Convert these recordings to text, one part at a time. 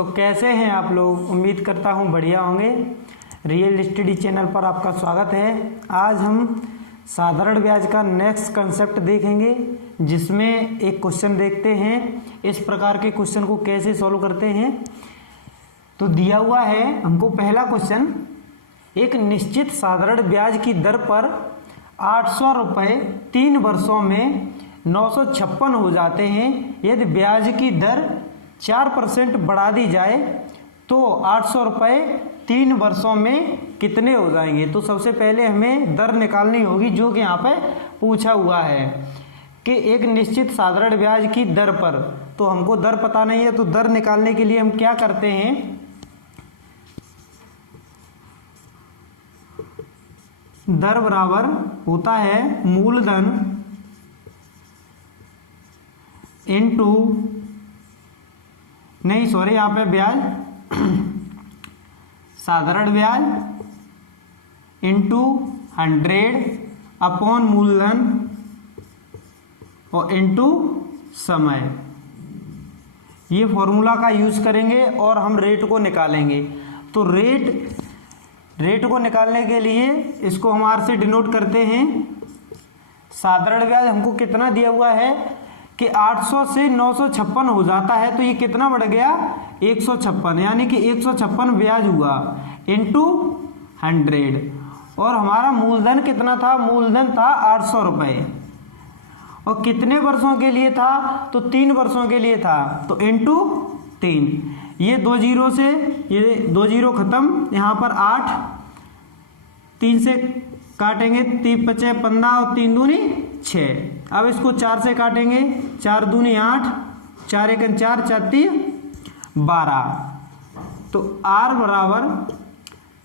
तो कैसे हैं आप लोग? उम्मीद करता हूं बढ़िया होंगे। रियल स्टडी चैनल पर आपका स्वागत है। आज हम साधारण ब्याज का नेक्स्ट कंसेप्ट देखेंगे, जिसमें एक क्वेश्चन देखते हैं। इस प्रकार के क्वेश्चन को कैसे सॉल्व करते हैं। तो दिया हुआ है हमको पहला क्वेश्चन, एक निश्चित साधारण ब्याज की दर पर 800 रुपये 3 वर्षों में 956 हो जाते हैं। यदि ब्याज की दर 4% बढ़ा दी जाए तो 800 रुपये 3 वर्षों में कितने हो जाएंगे। तो सबसे पहले हमें दर निकालनी होगी, जो कि यहाँ पे पूछा हुआ है कि एक निश्चित साधारण ब्याज की दर पर। तो हमको दर पता नहीं है, तो दर निकालने के लिए हम क्या करते हैं, दर बराबर होता है मूलधन इनटू, नहीं सॉरी, यहाँ पे ब्याज साधारण ब्याज इनटू 100 अपॉन मूलधन और इनटू समय। ये फॉर्मूला का यूज करेंगे और हम रेट को निकालेंगे। तो रेट को निकालने के लिए इसको हम आर से डिनोट करते हैं। साधारण ब्याज हमको कितना दिया हुआ है कि 800 से 956 हो जाता है, तो ये कितना बढ़ गया 156, यानी कि 156 ब्याज हुआ इनटू 100। और हमारा मूलधन कितना था, मूलधन था 800 रुपये, और कितने वर्षों के लिए था, तो 3 वर्षों के लिए था, तो इनटू 3। ये 2 जीरो से ये 2 जीरो खत्म, यहाँ पर 8, 3 से काटेंगे 3 पचे 15 और 3 दूनी 6। अब इसको 4 से काटेंगे, 4 दूनी 8, 4 एकन 4, 4 तीन 12। तो R बराबर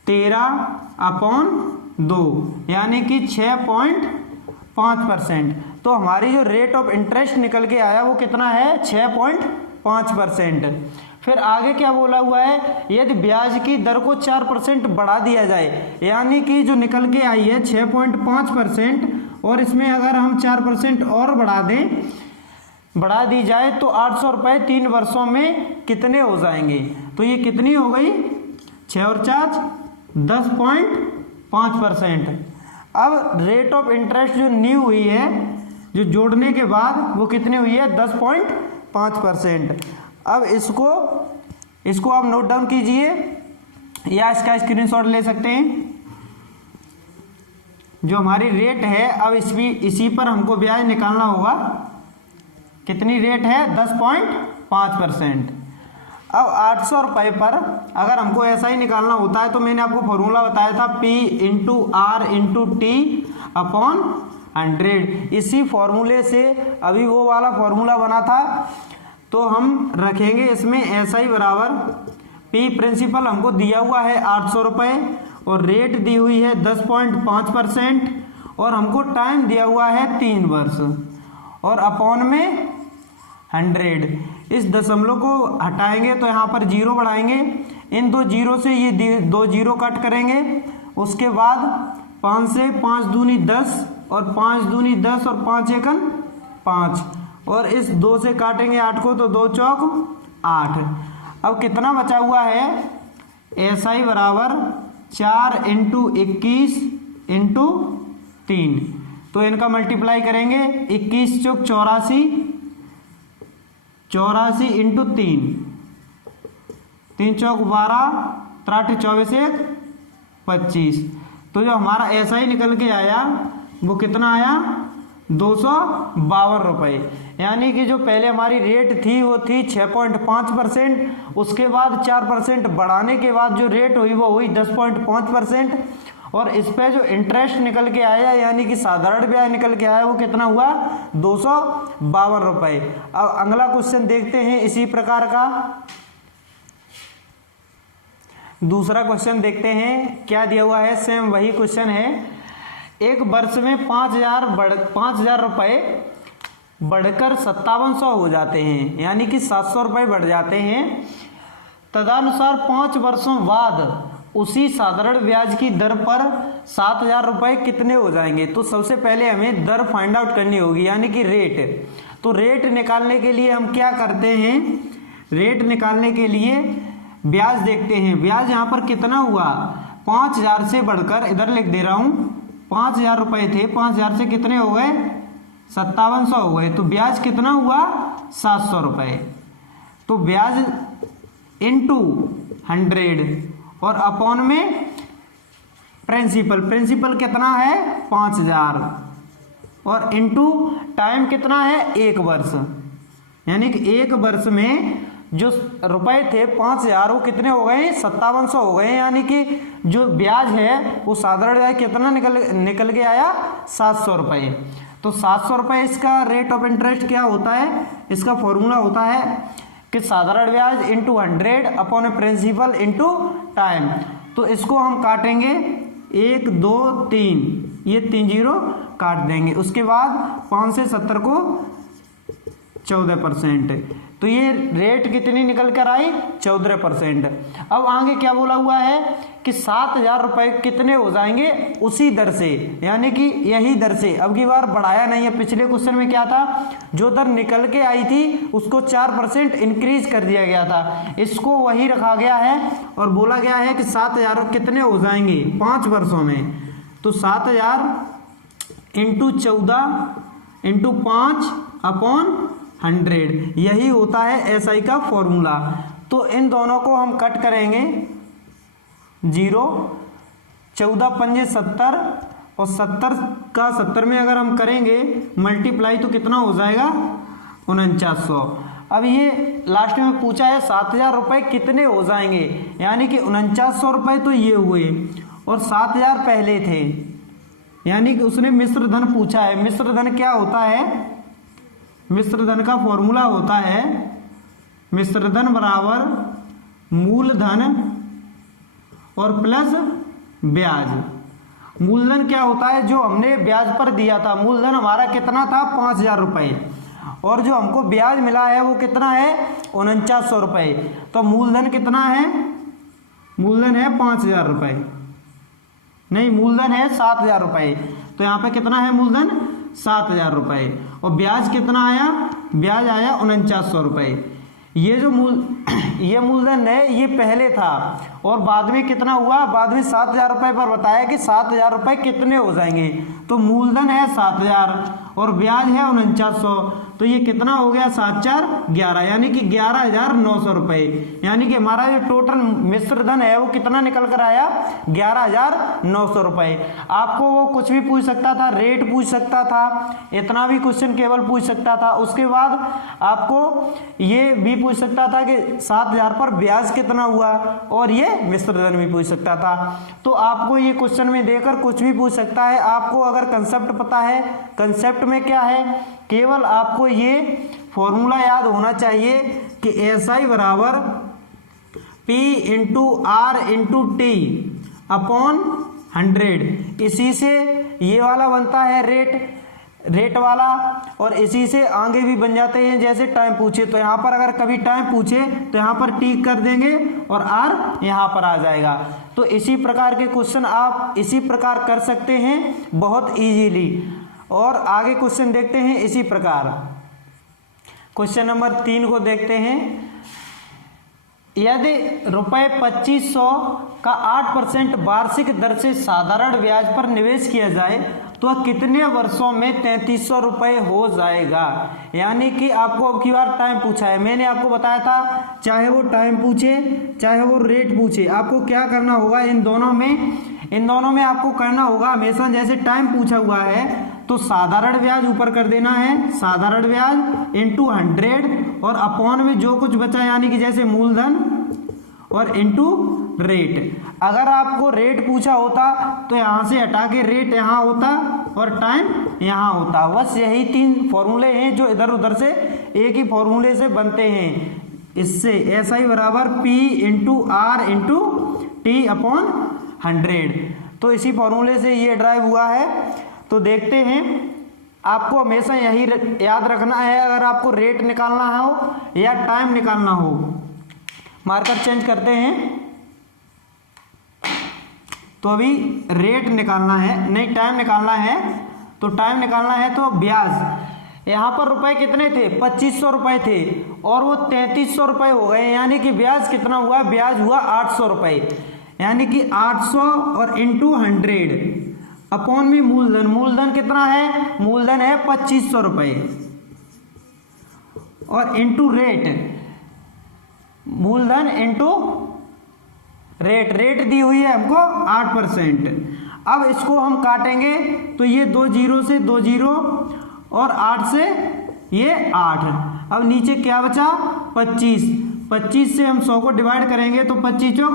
13/2, यानी कि 6.5%। तो हमारी जो रेट ऑफ इंटरेस्ट निकल के आया वो कितना है, 6.5%। फिर आगे क्या बोला हुआ है, यदि ब्याज की दर को 4% बढ़ा दिया जाए, यानी कि जो निकल के आई है 6.5%, और इसमें अगर हम 4% और बढ़ा दी जाए तो 800 रुपये 3 वर्षों में कितने हो जाएंगे। तो ये कितनी हो गई, 6 और 4 10.5%। अब रेट ऑफ इंटरेस्ट जो न्यू हुई है, जो जोड़ने के बाद वो कितनी हुई है, 10.5%। अब इसको आप नोट डाउन कीजिए या इसका स्क्रीनशॉट ले सकते हैं। जो हमारी रेट है, अब इसी पर हमको ब्याज निकालना होगा। कितनी रेट है, 10.5%। अब 800 रुपये पर अगर हमको ऐसा ही निकालना होता है, तो मैंने आपको फॉर्मूला बताया था P into R into T upon 100। इसी फॉर्मूले से अभी वो वाला फॉर्मूला बना था, तो हम रखेंगे इसमें ऐसा ही बराबर P प्रिंसिपल हमको दिया हुआ है 800 रुपये, और रेट दी हुई है 10.5%, और हमको टाइम दिया हुआ है 3 वर्ष, और अपॉन में 100। इस दशमलव को हटाएंगे तो यहाँ पर 0 बढ़ाएंगे। इन 2 जीरो से ये 2 जीरो कट करेंगे। उसके बाद 5 से 5 दूनी 10 और 5 दूनी 10 और 5 एकन 5, और इस 2 से काटेंगे 8 को, तो 2 चौक 8। अब कितना बचा हुआ है, ऐसा ही बराबर 4 इंटू 21 इंटू 3। तो इनका मल्टीप्लाई करेंगे, 21 चौक 84, 84 इंटू 3, 3 चौक 12, 3 24 1 25। तो जो हमारा ऐसा ही निकल के आया वो कितना आया, 252 रुपये। यानी कि जो पहले हमारी रेट थी वो थी 6.5%, उसके बाद 4% बढ़ाने के बाद जो रेट हुई वो हुई 10.5%, और इस पे जो इंटरेस्ट निकल के आया, यानी कि साधारण ब्याज निकल के आया, वो कितना हुआ, 252 रुपये। अब अगला क्वेश्चन देखते हैं इसी प्रकार का। दूसरा क्वेश्चन देखते हैं क्या दिया हुआ है, सेम वही क्वेश्चन है। एक वर्ष में 5,000 रुपये बढ़कर 5700 हो जाते हैं, यानी कि 700 रुपये बढ़ जाते हैं। तदनुसार 5 वर्षों बाद उसी साधारण ब्याज की दर पर 7,000 रुपये कितने हो जाएंगे। तो सबसे पहले हमें दर फाइंड आउट करनी होगी, यानी कि रेट। तो रेट निकालने के लिए हम क्या करते हैं, रेट निकालने के लिए ब्याज देखते हैं। ब्याज यहाँ पर कितना हुआ, 5000 से बढ़कर, इधर लिख दे रहा हूँ, 5000 रुपये थे, 5000 से कितने हो गए, 5700 हो गए। तो ब्याज कितना हुआ, 700 रुपये। तो ब्याज इंटू 100 और अपॉन में प्रिंसिपल, प्रिंसिपल कितना है 5000 और इंटू टाइम कितना है 1 वर्ष, यानी कि 1 वर्ष में जो रुपए थे 5000 वो कितने हो गए, 5700 हो गए। यानी कि जो ब्याज है वो साधारण ब्याज कितना निकल के आया, 700 रुपये। तो 700 रुपये इसका रेट ऑफ इंटरेस्ट क्या होता है, इसका फॉर्मूला होता है कि साधारण ब्याज into 100 upon principal into time. तो इसको हम काटेंगे 1 2 3, ये 3 जीरो काट देंगे। उसके बाद 5 से 70 को 14%। तो ये रेट कितनी निकल कर आई, 14%। अब आगे क्या बोला हुआ है कि 7000 रुपये कितने हो जाएंगे, उसी दर से, यानी कि यही दर से। अब की बार बढ़ाया नहीं है। पिछले क्वेश्चन में क्या था, जो दर निकल के आई थी उसको 4% इंक्रीज कर दिया गया था, इसको वही रखा गया है और बोला गया है कि 7000 कितने हो जाएंगे 5 वर्षों में। तो 7000 इंटू 14 इंटू 5 अपॉन 100, यही होता है SI का फॉर्मूला। तो इन दोनों को हम कट करेंगे, 0, 14 पंजे 70 और 70 का 70 में अगर हम करेंगे मल्टीप्लाई तो कितना हो जाएगा, 4900। अब ये लास्ट में पूछा है 7000 रुपये कितने हो जाएंगे, यानी कि 4900 रुपये तो ये हुए और 7000 पहले थे, यानी कि उसने मिश्र धन पूछा है। मिश्र धन क्या होता है, मिश्र धन का फॉर्मूला होता है मिश्र धन बराबर मूलधन और प्लस ब्याज। मूलधन क्या होता है, जो हमने ब्याज पर दिया था, मूलधन हमारा कितना था 5000 रुपये और जो हमको ब्याज मिला है वो कितना है 4900 रुपये। तो मूलधन कितना है, मूलधन है 5000 रुपये, नहीं मूलधन है 7000 रुपये। तो यहाँ पे कितना है मूलधन 7000 रुपये और ब्याज कितना आया, ब्याज आया 4900 रुपये। ये जो ये मूलधन है ये पहले था और बाद में कितना हुआ, बाद में 7000 रुपये पर बताया कि 7000 रुपये कितने हो जाएंगे। तो मूलधन है 7000 और ब्याज है 4900, तो ये कितना हो गया 7 4 11, यानी कि 11900 रुपये। यानी कि हमारा जो टोटल मिश्र धन है वो कितना निकल कर आया 11900 रुपये। आपको वो कुछ भी पूछ सकता था, रेट पूछ सकता था, इतना भी क्वेश्चन केवल पूछ सकता था। उसके बाद आपको ये भी पूछ सकता था कि 7000 पर ब्याज कितना हुआ और ये मिश्र धन भी पूछ सकता था। तो आपको ये क्वेश्चन में देकर कुछ भी पूछ सकता है। आपको अगर कंसेप्ट पता है, कंसेप्ट में क्या है, केवल आपको ये फॉर्मूला याद होना चाहिए कि SI बराबर P into R into T upon 100। इसी से ये वाला बनता है रेट वाला और इसी से आगे भी बन जाते हैं। जैसे टाइम पूछे तो यहाँ पर अगर कभी टाइम पूछे तो यहाँ पर T कर देंगे और R यहाँ पर आ जाएगा। तो इसी प्रकार के क्वेश्चन आप इसी प्रकार कर सकते हैं बहुत इजीली। और आगे क्वेश्चन देखते हैं इसी प्रकार। क्वेश्चन नंबर 3 को देखते हैं। यदि ₹2500 का 8% वार्षिक दर से साधारण ब्याज पर निवेश किया जाए तो कितने वर्षों में 3300 रुपये हो जाएगा। यानी कि आपको अब की बार टाइम पूछा है। मैंने आपको बताया था चाहे वो टाइम पूछे चाहे वो रेट पूछे, आपको क्या करना होगा, इन दोनों में आपको करना होगा हमेशा, जैसे टाइम पूछा हुआ है तो साधारण ब्याज ऊपर कर देना है, साधारण ब्याज इंटू 100 और अपॉन में जो कुछ बचा यानी कि जैसे मूलधन और इंटू रेट। अगर आपको रेट पूछा होता तो यहाँ से हटा के रेट यहाँ होता और टाइम यहाँ होता। बस यही 3 फॉर्मूले हैं जो इधर उधर से एक ही फॉर्मूले से बनते हैं। इससे SI बराबर P into R into T upon 100। तो इसी फॉर्मूले से ये ड्राइव हुआ है। तो देखते हैं, आपको हमेशा यही याद रखना है अगर आपको रेट निकालना हो या टाइम निकालना हो। मार्कर चेंज करते हैं। तो अभी रेट निकालना है, नहीं टाइम निकालना है। तो टाइम निकालना है तो यहाँ पर रुपए कितने थे, 2500 रुपए थे और वो 3300 रुपए हो गए, यानी कि ब्याज कितना हुआ, ब्याज हुआ 800 रुपए, यानी कि 800 और इंटू 100 अपॉन में मूलधन, मूलधन कितना है, मूलधन है 2500 रुपए और इंटू रेट, मूलधन इंटू रेट, रेट दी हुई है हमको 8%। अब इसको हम काटेंगे तो ये 2 जीरो से 2 जीरो और 8 से ये 8, अब नीचे क्या बचा 25, 25 से हम 100 को डिवाइड करेंगे तो 25 चौक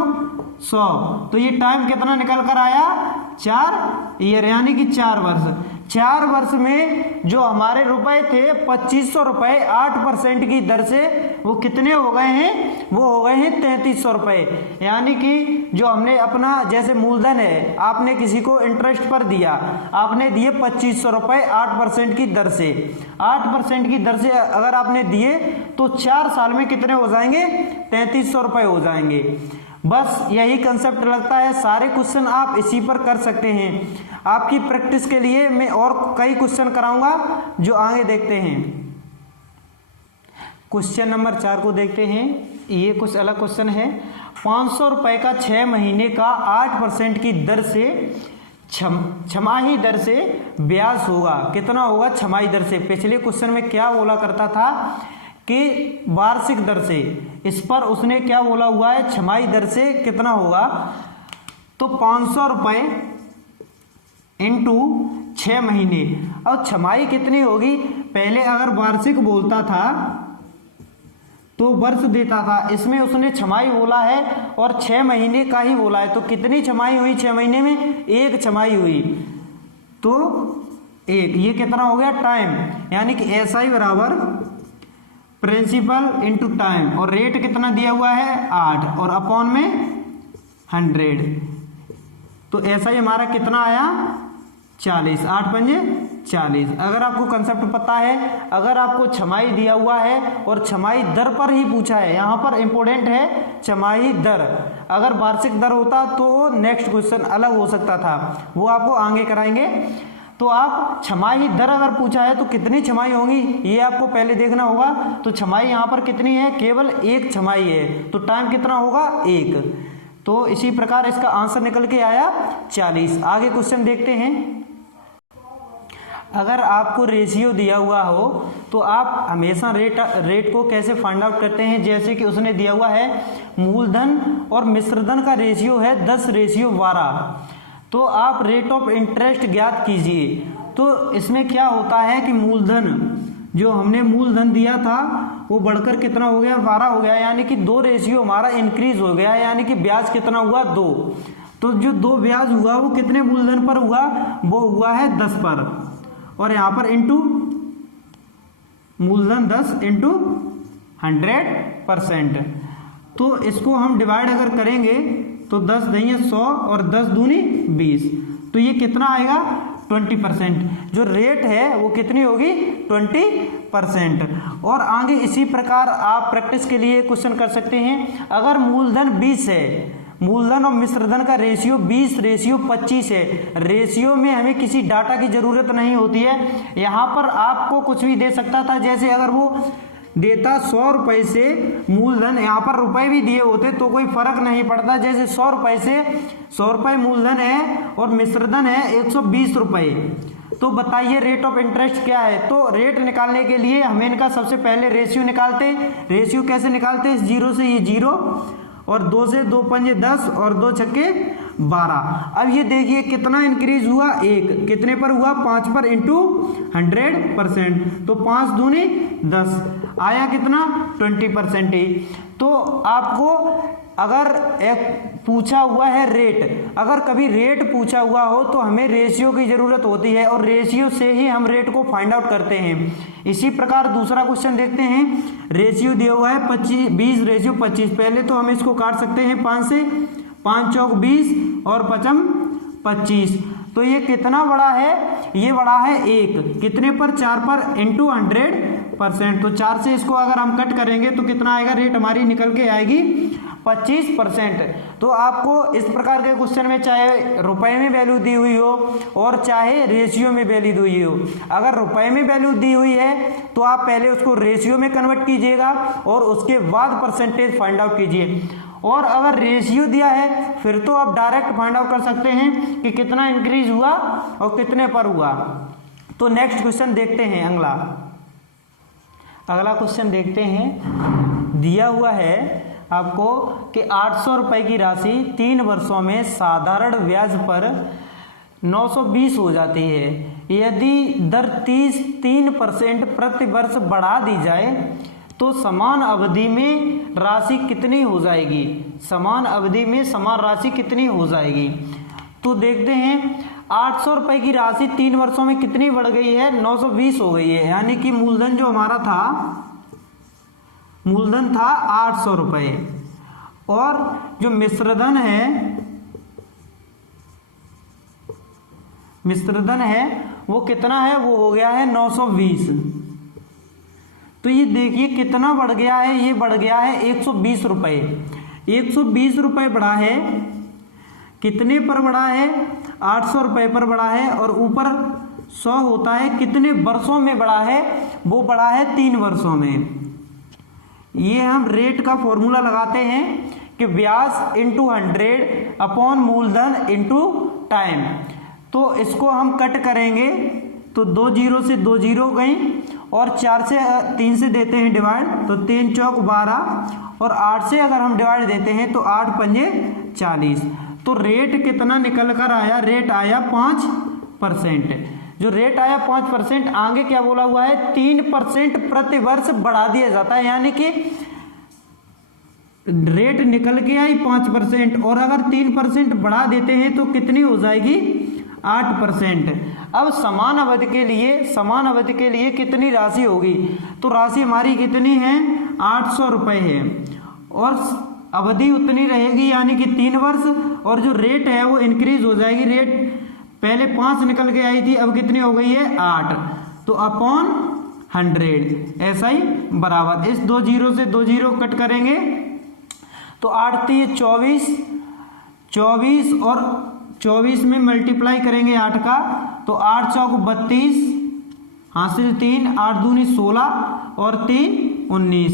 100, तो ये टाइम कितना निकल कर आया 4 ईयर, यानी कि 4 वर्ष। 4 वर्ष में जो हमारे रुपए थे 2500 रुपए 8% की दर से वो कितने हो गए हैं, वो हो गए हैं 3300 रुपए, यानी कि जो हमने अपना जैसे मूलधन है आपने किसी को इंटरेस्ट पर दिया, आपने दिए 2500 रुपए 8% की दर से, 8% की दर से अगर आपने दिए तो 4 साल में कितने हो जाएंगे 3300 रुपए हो जाएंगे। बस यही कंसेप्ट लगता है, सारे क्वेश्चन आप इसी पर कर सकते हैं। आपकी प्रैक्टिस के लिए मैं और कई क्वेश्चन कराऊंगा जो आगे देखते हैं। क्वेश्चन नंबर 4 को देखते हैं, ये कुछ अलग क्वेश्चन है। 500 रुपए का 6 महीने का 8% की दर से छमाही दर से ब्याज होगा, कितना होगा छमाही दर से। पिछले क्वेश्चन में क्या बोला करता था कि वार्षिक दर से, इस पर उसने क्या बोला हुआ है छमाही दर से कितना होगा, तो 500 रुपए इंटू 6 महीने, और छमाही कितनी होगी, पहले अगर वार्षिक बोलता था तो वर्ष देता था, इसमें उसने छमाही बोला है और 6 महीने का ही बोला है, तो कितनी छमाही हुई 6 महीने में, 1 छमाही हुई, तो 1, ये कितना हो गया टाइम, यानी कि SI बराबर प्रिंसिपल इंटू टाइम, और रेट कितना दिया हुआ है 8 और अपॉन में 100, तो ऐसा ही हमारा कितना आया 40, 8 पंजे 40। अगर आपको कंसेप्ट पता है, अगर आपको छमाही दिया हुआ है और छमाही दर पर ही पूछा है, यहाँ पर इंपॉर्टेंट है छमाही दर, अगर वार्षिक दर होता तो नेक्स्ट क्वेश्चन अलग हो सकता था, वो आपको आगे कराएंगे। तो आप छमाही दर अगर पूछा है तो कितनी छमाही होंगी ये आपको पहले देखना होगा, तो छमाही यहाँ पर कितनी है, केवल 1 छमाही है, तो टाइम कितना होगा 1, तो इसी प्रकार इसका आंसर निकल के आया 40। आगे क्वेश्चन देखते हैं। अगर आपको रेशियो दिया हुआ हो तो आप हमेशा रेट को कैसे फाइंड आउट करते हैं, जैसे कि उसने दिया हुआ है मूलधन और मिश्रधन का रेशियो है 10:12, तो आप रेट ऑफ इंटरेस्ट ज्ञात कीजिए। तो इसमें क्या होता है कि मूलधन, जो हमने मूलधन दिया था वो बढ़कर कितना हो गया 12 हो गया, यानी कि 2 रेशियो हमारा इंक्रीज हो गया, यानी कि ब्याज कितना हुआ 2, तो जो 2 ब्याज हुआ वो कितने मूलधन पर हुआ, वो हुआ है 10 पर, और यहाँ पर इंटू मूलधन 10 इंटू 100%, तो इसको हम डिवाइड अगर करेंगे तो 10 दही 100 और 10 दूनी 20, तो ये कितना आएगा 20%, जो रेट है वो कितनी होगी 20%। और आगे इसी प्रकार आप प्रैक्टिस के लिए क्वेश्चन कर सकते हैं। अगर मूलधन 20 है, मूलधन और मिश्रधन का रेशियो 20:25 है, रेशियो में हमें किसी डाटा की जरूरत नहीं होती है, यहाँ पर आपको कुछ भी दे सकता था, जैसे अगर वो देता 100 रुपए से मूलधन, यहाँ पर रुपए भी दिए होते तो कोई फर्क नहीं पड़ता, जैसे 100 रुपए से 100 रुपए मूलधन है और मिश्रधन है 120 रुपए, तो बताइए रेट ऑफ इंटरेस्ट क्या है। तो रेट निकालने के लिए हमें इनका सबसे पहले रेशियो निकालते, रेशियो कैसे निकालते, 0 से ये 0 और 2 से 2 पंजे 10 और 2 छक्के 12। अब ये देखिए कितना इंक्रीज हुआ, 1 कितने पर हुआ 5 पर इंटू 100%, तो 5 दूनी 10 आया कितना 20% ही। तो आपको अगर एक पूछा हुआ है रेट, अगर कभी रेट पूछा हुआ हो तो हमें रेशियो की जरूरत होती है और रेशियो से ही हम रेट को फाइंड आउट करते हैं। इसी प्रकार दूसरा क्वेश्चन देखते हैं। रेशियो दिया हुआ है 20:25, पहले तो हम इसको काट सकते हैं 5 से, 5 चौक 20 और 5 25, तो ये कितना बड़ा है, ये बड़ा है 1 कितने पर 4 पर इंटू 100%, तो 4 से इसको अगर हम कट करेंगे तो कितना आएगा, रेट हमारी निकल के आएगी 25%। तो आपको इस प्रकार के क्वेश्चन में चाहे रुपए में वैल्यू दी हुई हो और चाहे रेशियो में वैल्यू दी हुई हो, अगर रुपए में वैल्यू दी हुई है तो आप पहले उसको रेशियो में कन्वर्ट कीजिएगा और उसके बाद परसेंटेज फाइंड आउट कीजिए। और अगर रेशियो दिया है फिर तो आप डायरेक्ट फाइंड आउट कर सकते हैं कि कितना इंक्रीज हुआ और कितने पर हुआ। तो नेक्स्ट क्वेश्चन देखते हैं। अगला क्वेश्चन देखते हैं। दिया हुआ है आपको कि 800 रुपए की राशि 3 वर्षों में साधारण ब्याज पर 920 हो जाती है। यदि दर 3% प्रति वर्ष बढ़ा दी जाए तो समान अवधि में राशि कितनी हो जाएगी? समान अवधि में समान राशि कितनी हो जाएगी? तो देखते हैं 800 रुपए की राशि 3 वर्षों में कितनी बढ़ गई है? 920 हो गई है। यानी कि मूलधन जो हमारा था, मूलधन था 800 रुपए और जो मिश्रधन है वो कितना है? वो हो गया है 920। तो ये देखिए कितना बढ़ गया है, ये बढ़ गया है 120 रुपए। 120 रुपए बढ़ा है, कितने पर बढ़ा है? 800 रुपए पर बढ़ा है और ऊपर 100 होता है, कितने वर्षों में बढ़ा है? वो बढ़ा है 3 वर्षों में। ये हम रेट का फॉर्मूला लगाते हैं कि ब्याज इंटू 100 अपॉन मूलधन इंटू टाइम। तो इसको हम कट करेंगे तो 2 जीरो से 2 जीरो गई और 4 से 3 से देते हैं डिवाइड तो 3 चौक 12 और 8 से अगर हम डिवाइड देते हैं तो 8 पंजे 40। तो रेट कितना निकल कर आया? रेट आया 5%। जो रेट आया 5%, आगे क्या बोला हुआ है? 3% प्रति वर्ष बढ़ा दिया जाता है। यानी कि रेट निकल के आई 5% और अगर 3% बढ़ा देते हैं तो कितनी हो जाएगी? 8%। अब समान अवधि के लिए कितनी राशि होगी? तो राशि हमारी कितनी है? 800 रुपए है और अवधि उतनी रहेगी यानी कि 3 वर्ष। और जो रेट है वो इंक्रीज हो जाएगी। रेट पहले 5 निकल के आई थी, अब कितनी हो गई है? 8। तो अपॉन 100 ऐसा ही बराबर। इस 2 जीरो से 2 जीरो कट करेंगे तो 8 3 24 और 24 में मल्टीप्लाई करेंगे 8 का तो 8 चौक 32, हासिल 3, 8 दूनी 16 और 3 19।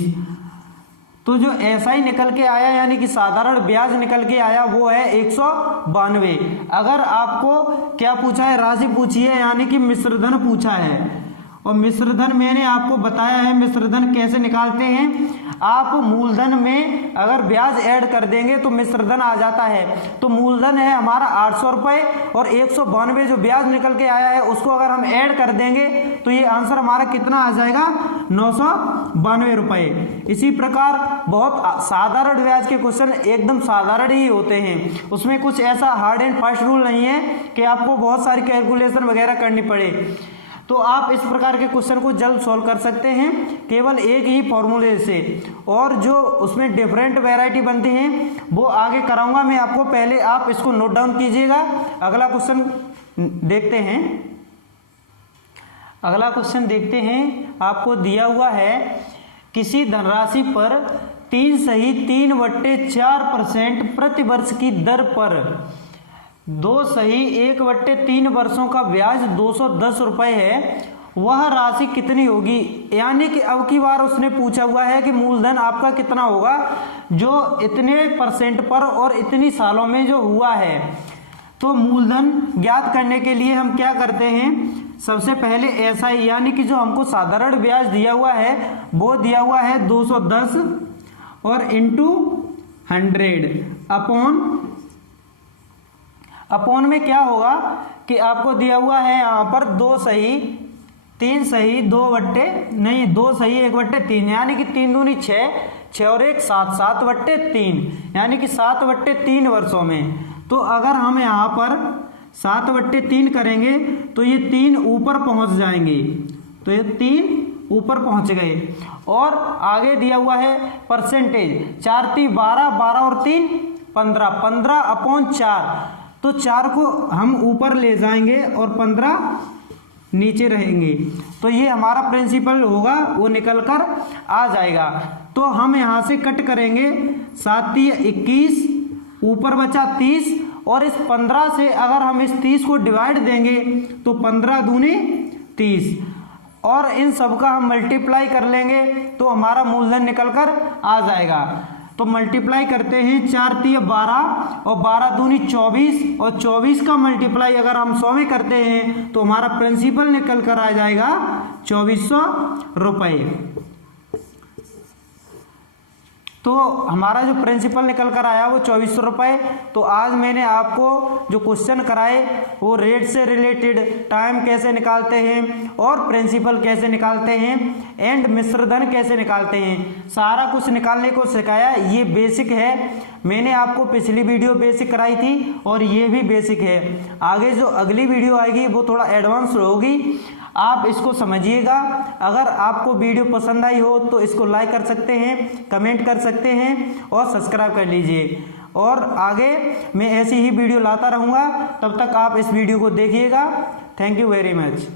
तो जो ऐसा ही निकल के आया यानी कि साधारण ब्याज निकल के आया वो है 192। अगर आपको क्या पूछा है? राशि पूछी है यानी कि मिश्रधन पूछा है। और मिश्रधन मैंने आपको बताया है मिश्रधन कैसे निकालते हैं। आप मूलधन में अगर ब्याज ऐड कर देंगे तो मिश्रधन आ जाता है। तो मूलधन है हमारा 800 रुपए और 192 जो ब्याज निकल के आया है उसको अगर हम ऐड कर देंगे तो ये आंसर हमारा कितना आ जाएगा? 992 रुपए। इसी प्रकार बहुत साधारण ब्याज के क्वेश्चन एकदम साधारण ही होते हैं, उसमें कुछ ऐसा हार्ड एंड फास्ट रूल नहीं है कि आपको बहुत सारी कैलकुलेशन वगैरह करनी पड़े। तो आप इस प्रकार के क्वेश्चन को जल्द सॉल्व कर सकते हैं केवल एक ही फॉर्मूले से। और जो उसमें डिफरेंट वैरायटी बनती हैं वो आगे कराऊंगा मैं आपको, पहले आप इसको नोट डाउन कीजिएगा। अगला क्वेश्चन देखते हैं। अगला क्वेश्चन देखते हैं। आपको दिया हुआ है किसी धनराशि पर 3/4% प्रति वर्ष की दर पर 2/1/3 वर्षों का ब्याज 210 रुपए है, वह राशि कितनी होगी? यानी कि अब की बार उसने पूछा हुआ है कि मूलधन आपका कितना होगा जो इतने परसेंट पर और इतनी सालों में जो हुआ है। तो मूलधन ज्ञात करने के लिए हम क्या करते हैं? सबसे पहले ऐसा ही यानी कि जो हमको साधारण ब्याज दिया हुआ है वो दिया हुआ है 210 और इंटू 100 अपॉन में क्या होगा कि आपको दिया हुआ है यहाँ पर 2 सही 1/3 यानी कि 3 दूनी 6 और 1 7 7/3 यानी कि 7/3 वर्षों में। तो अगर हम यहाँ पर 7/3 करेंगे तो ये 3 ऊपर पहुँच जाएंगे, तो ये 3 ऊपर पहुँच गए। और आगे दिया हुआ है परसेंटेज 4 3 12 12 और 3 15 15/4। तो 4 को हम ऊपर ले जाएंगे और 15 नीचे रहेंगे। तो ये हमारा प्रिंसिपल होगा वो निकल कर आ जाएगा। तो हम यहाँ से कट करेंगे, 7 × 21, ऊपर बचा 30, और इस 15 से अगर हम इस 30 को डिवाइड देंगे तो 15 दूनी 30, और इन सब का हम मल्टीप्लाई कर लेंगे तो हमारा मूलधन निकल कर आ जाएगा। तो मल्टीप्लाई करते हैं, 4 × 3 = 12 और 12 दूनी 24, और 24 का मल्टीप्लाई अगर हम 100 में करते हैं तो हमारा प्रिंसिपल निकल कर आ जाएगा 2400 रुपये। तो हमारा जो प्रिंसिपल निकल कर आया वो 2400 रुपये। तो आज मैंने आपको जो क्वेश्चन कराए वो रेट से रिलेटेड, टाइम कैसे निकालते हैं और प्रिंसिपल कैसे निकालते हैं एंड मिश्रधन कैसे निकालते हैं, सारा कुछ निकालने को सिखाया। ये बेसिक है, मैंने आपको पिछली वीडियो बेसिक कराई थी और ये भी बेसिक है। आगे जो अगली वीडियो आएगी वो थोड़ा एडवांस होगी, आप इसको समझिएगा। अगर आपको वीडियो पसंद आई हो तो इसको लाइक कर सकते हैं, कमेंट कर सकते हैं और सब्सक्राइब कर लीजिए। और आगे मैं ऐसी ही वीडियो लाता रहूँगा, तब तक आप इस वीडियो को देखिएगा। Thank you very much.